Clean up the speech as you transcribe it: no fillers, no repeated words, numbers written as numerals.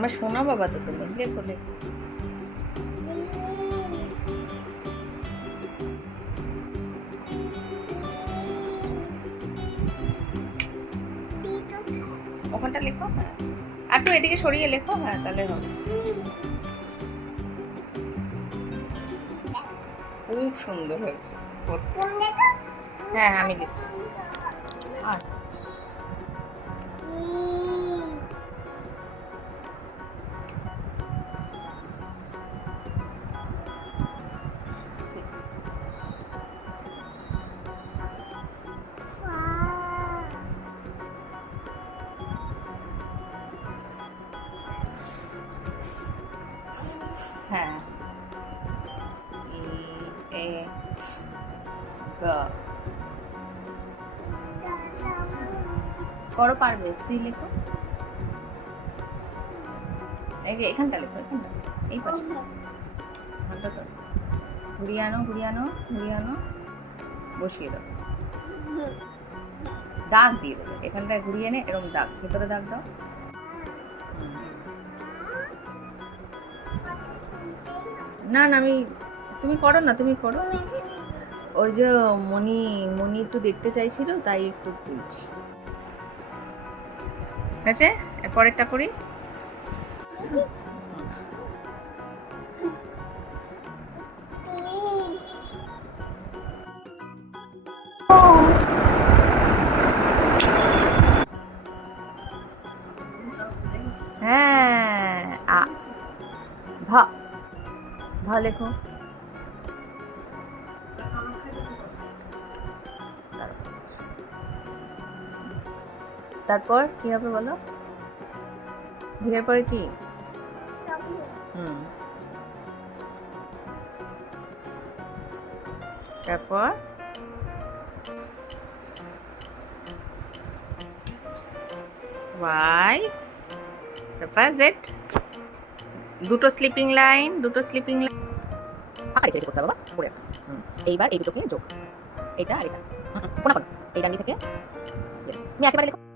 আমার সোনা বাবা তো তুমি, লেখো লেখো। ওখানটা লেখো, হ্যাঁ আর একটু এদিকে সরিয়ে লেখো, হ্যাঁ তাহলে হবে। খুব সুন্দর হয়েছে। হ্যাঁ আমি লিখছি। আর হ্যাঁ এ গ করো, পারবে। সি লেখো, এই যে এখানটা লেখো, এখানটা এই পাশে, ঘন্টা তো ঘুরিয়ে আনো ঘুরিয়ে আনো ঘুরিয়ে আনো, বসিয়ে দাও, দাগ দিয়ে দেবে এখানটায়, ঘুরিয়ে এনে এরকম দাগ, ভেতরে দাগ দাও। না না আমি, তুমি করো না, তুমি করো। ওই যে মনি মনি একটু দেখতে চাইছিল তাই একটু তুলছি। ঠিক আছে, এরপরেরটা করি। হ্যাঁ ভা, ভা লেখো। তারপর কি হবে বলো, ভিড়ের পরে কি? তারপর ওয়াই, তারপর জেড, দুটো স্লিপিং লাইন, দুটো স্লিপিং লাইন ফাঁকা রেখে করতে হবে বাবা, করে এইবার এই দুটোকে যোগ, এটা আর এটা কোনা কোনা এই ডান্ডি থেকে, তুমি একেবারে লেখো।